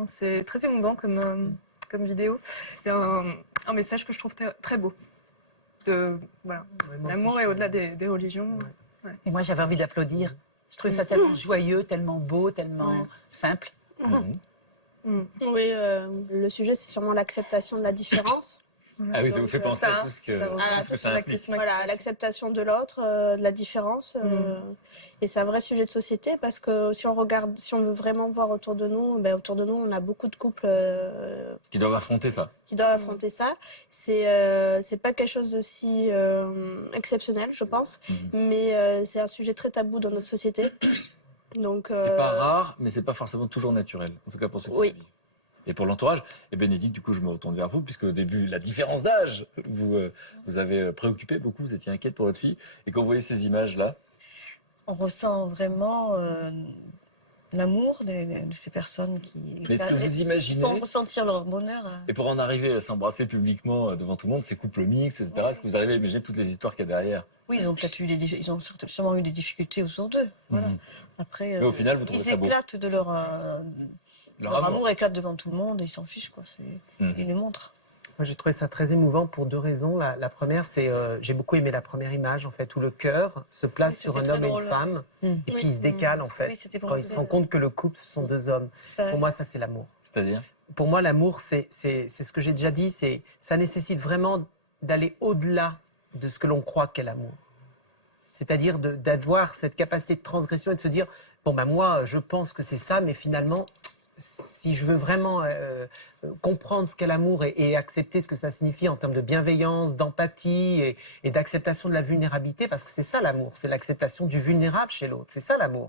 hein. C'est très émouvant comme vidéo. C'est un message que je trouve très beau. Voilà. L'amour est au-delà des religions. Ouais. Et moi, j'avais envie d'applaudir. Je trouvais ça tellement joyeux, tellement beau, tellement simple. Oui, le sujet, c'est sûrement l'acceptation de la différence. Ah oui, ça vous fait penser à tout ce que ça implique. Voilà, l'acceptation de l'autre, de la différence. Et c'est un vrai sujet de société parce que si on veut vraiment voir autour de nous, on a beaucoup de couples qui doivent affronter ça. C'est pas quelque chose d'aussi exceptionnel, je pense, mais c'est un sujet très tabou dans notre société. Donc, c'est pas rare, mais c'est pas forcément toujours naturel. En tout cas pour ceux qui le vivent. Et pour l'entourage, et Bénédicte, du coup, je me retourne vers vous, puisque au début, la différence d'âge vous avez préoccupé beaucoup, vous étiez inquiète pour votre fille. Et quand vous voyez ces images-là, on ressent vraiment l'amour de ces personnes qui... Mais est-ce que vous imaginez... Pour ressentir leur bonheur. Et pour en arriver à s'embrasser publiquement devant tout le monde, ces couples mixtes, etc., est-ce que vous arrivez à imaginer toutes les histoires qu'il y a derrière? Oui, ils ont peut-être ils ont sûrement eu des difficultés autour d'eux. Voilà. Après, mais au final, vous trouvez ça beau? Ils éclatent de leur amour éclate devant tout le monde et ils s'en fichent, quoi. Ils le montrent. Moi, j'ai trouvé ça très émouvant pour deux raisons. La première, c'est j'ai beaucoup aimé la première image, en fait, où le cœur se place sur un homme et une femme, et puis il se décale, en fait, quand il se rend compte que le couple, ce sont deux hommes. Pour moi, ça, c'est l'amour. C'est-à-dire? Pour moi, l'amour, c'est ce que j'ai déjà dit, ça nécessite vraiment d'aller au-delà de ce que l'on croit qu'est l'amour. C'est-à-dire d'avoir cette capacité de transgression et de se dire, bon, ben moi, je pense que c'est ça, mais finalement... Si je veux vraiment comprendre ce qu'est l'amour et accepter ce que ça signifie en termes de bienveillance, d'empathie et d'acceptation de la vulnérabilité, parce que c'est ça l'amour, c'est l'acceptation du vulnérable chez l'autre, c'est ça l'amour.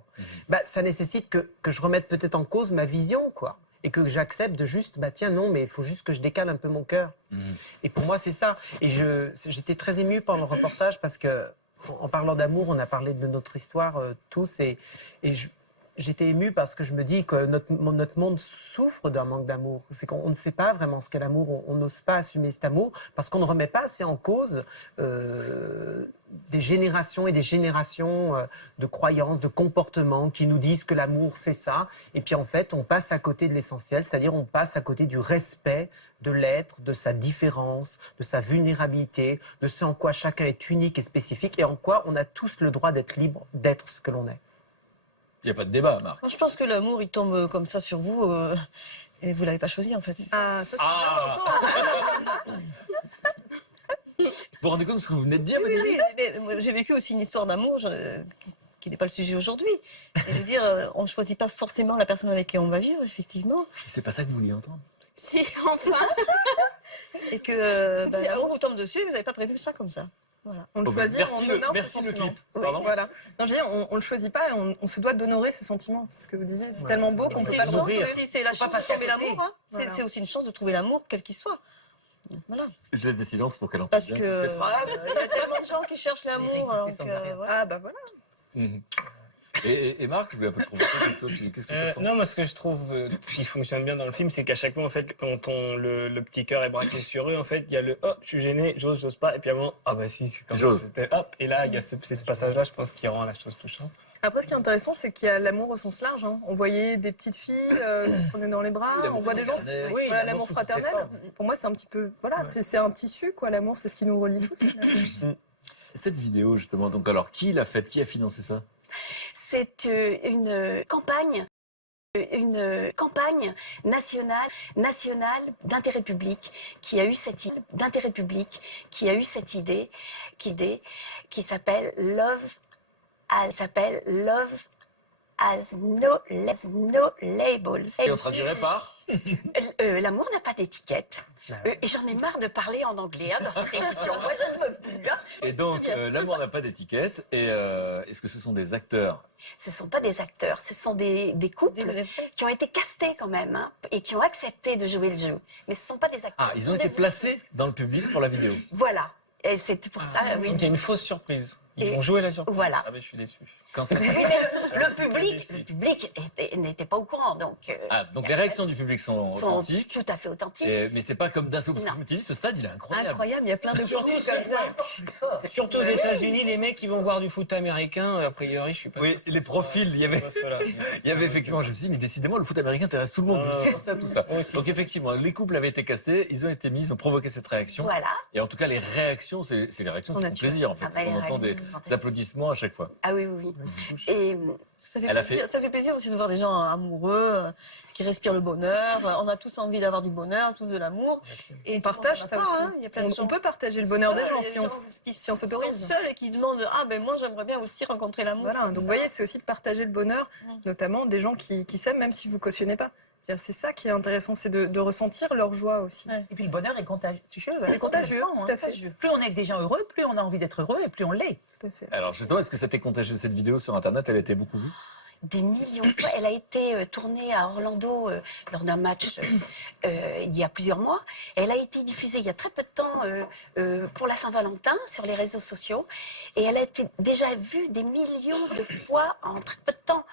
Ça nécessite que je remette peut-être en cause ma vision, quoi, et que j'accepte de juste, tiens, non, mais il faut juste que je décale un peu mon cœur. Et pour moi, c'est ça. Et j'étais très émue pendant le reportage parce que, en parlant d'amour, on a parlé de notre histoire tous, et j'étais émue parce que je me dis que notre monde souffre d'un manque d'amour. C'est qu'on ne sait pas vraiment ce qu'est l'amour, on n'ose pas assumer cet amour parce qu'on ne remet pas assez en cause des générations et des générations de croyances, de comportements qui nous disent que l'amour c'est ça. Et puis en fait, on passe à côté de l'essentiel, c'est-à-dire on passe à côté du respect de l'être, de sa différence, de sa vulnérabilité, de ce en quoi chacun est unique et spécifique et en quoi on a tous le droit d'être libre d'être ce que l'on est. Il n'y a pas de débat, Marc. Moi, je pense que l'amour, il tombe comme ça sur vous et vous ne l'avez pas choisi, en fait. Ça c'est Vous vous rendez compte de ce que vous venez de dire? Oui, j'ai vécu aussi une histoire d'amour qui n'est pas le sujet aujourd'hui. Je veux dire, on ne choisit pas forcément la personne avec qui on va vivre, effectivement. C'est pas ça que vous vouliez entendre? Si, enfin. Et que l'amour vous tombe dessus et vous n'avez pas prévu ça comme ça. Voilà. On le choisit, on honore ce sentiment. Voilà. Non, je dis, on le choisit pas, et on se doit d'honorer ce sentiment. C'est ce que vous disiez. C'est tellement beau qu'on peut pas le nourrir. C'est la chance de trouver l'amour. C'est aussi une chance de trouver l'amour, quel qu'il soit. Voilà. Je laisse des silences pour qu'elle entende parce bien que toutes ces phrases. Il y a tellement de gens qui cherchent l'amour. Ah bah voilà. Et Marc, je voulais un peu te provoquer. Qu'est-ce que tu ressens? Non, moi, ce que je trouve qui fonctionne bien dans le film, c'est qu'à chaque fois, en fait, quand le petit cœur est braqué sur eux, en fait, il y a le je suis gêné, j'ose pas, et puis à un moment, ah bah si, c'est comme ça, c'était et là, il y a ce passage-là, je pense, qui rend la chose touchante. Après, ce qui est intéressant, c'est qu'il y a l'amour au sens large. On voyait des petites filles qui se prenaient dans les bras. On voit des gens. Voilà, l'amour fraternel. Pour moi, c'est un petit peu. Voilà, c'est un tissu, quoi. L'amour, c'est ce qui nous relie tous. Cette vidéo, justement, donc alors, qui l'a faite? Qui a financé ça? C'est une campagne nationale d'intérêt public qui a eu cette idée qui s'appelle Love as no labels. Et on traduirait par l'amour n'a pas d'étiquette. Et j'en ai marre de parler en anglais dans cette émission. Moi, je ne veux plus. Et donc, l'amour n'a pas d'étiquette. Et est-ce que ce sont des acteurs? Ce ne sont pas des acteurs, ce sont des couples qui ont été castés quand même et qui ont accepté de jouer le jeu. Mais ce ne sont pas des acteurs. Ah, ils ont été placés dans le public pour la vidéo. Voilà. Et c'était pour ça, oui. Donc il y a une fausse surprise. Ils vont jouer la surprise. Voilà. Ah ben je suis déçu. Quand ça- Le public n'était pas au courant. Donc, donc les réactions du public sont authentiques. tout à fait authentiques. Mais c'est pas comme d'un seul, parce que Non. je me dis, ce stade, il est incroyable. Incroyable, il y a plein de Surtout, coups comme ça. Surtout aux États-Unis, les mecs qui vont voir du foot américain, a priori, je suis pas Oui, sûr que les ça profils, soit- il y avait- Voilà. Il y avait effectivement, je me suis dit, mais décidément, le foot américain intéresse tout le monde. Je me suis pensé à tout ça. Moi aussi. Donc effectivement, les couples avaient été castés, ils ont été mis, ils ont provoqué cette réaction. Voilà. Et en tout cas, les réactions, c'est les réactions Sont qui font naturelles. plaisir, en fait. Ah bah, C'est qu'on les entend réactions, des c'est fantastique. applaudissements à chaque fois. Ah oui, oui, oui. Et Elle a Ça fait plaisir aussi de voir des gens amoureux, qui respirent le bonheur. On a tous envie d'avoir du bonheur, tous de l'amour. Et On partage tout le ça monde en a aussi. pas, hein. Il y a plein de gens On peut partager le bonheur des seuls, gens il y a si des on, gens qui si on sont s'autorise. seuls et qui demandent « Ah, ben moi, j'aimerais bien aussi rencontrer l'amour. » Voilà, donc vous voyez, c'est aussi de partager le bonheur, Mm. notamment des gens qui s'aiment, même si vous cautionnez pas. C'est ça qui est intéressant, c'est de ressentir leur joie aussi. Ouais. Et puis le bonheur est contagieux. C'est contagieux, complètement, tout à fait. Plus on est avec des gens heureux, plus on a envie d'être heureux et plus on l'est. Tout à fait. Alors justement, est-ce que ça t'est contagieux, cette vidéo sur Internet? Elle a été beaucoup vue? des millions de fois. Elle a été tournée à Orlando lors d'un match il y a plusieurs mois. Elle a été diffusée il y a très peu de temps pour la Saint-Valentin sur les réseaux sociaux. Et elle a été déjà vue des millions de fois en très peu de temps.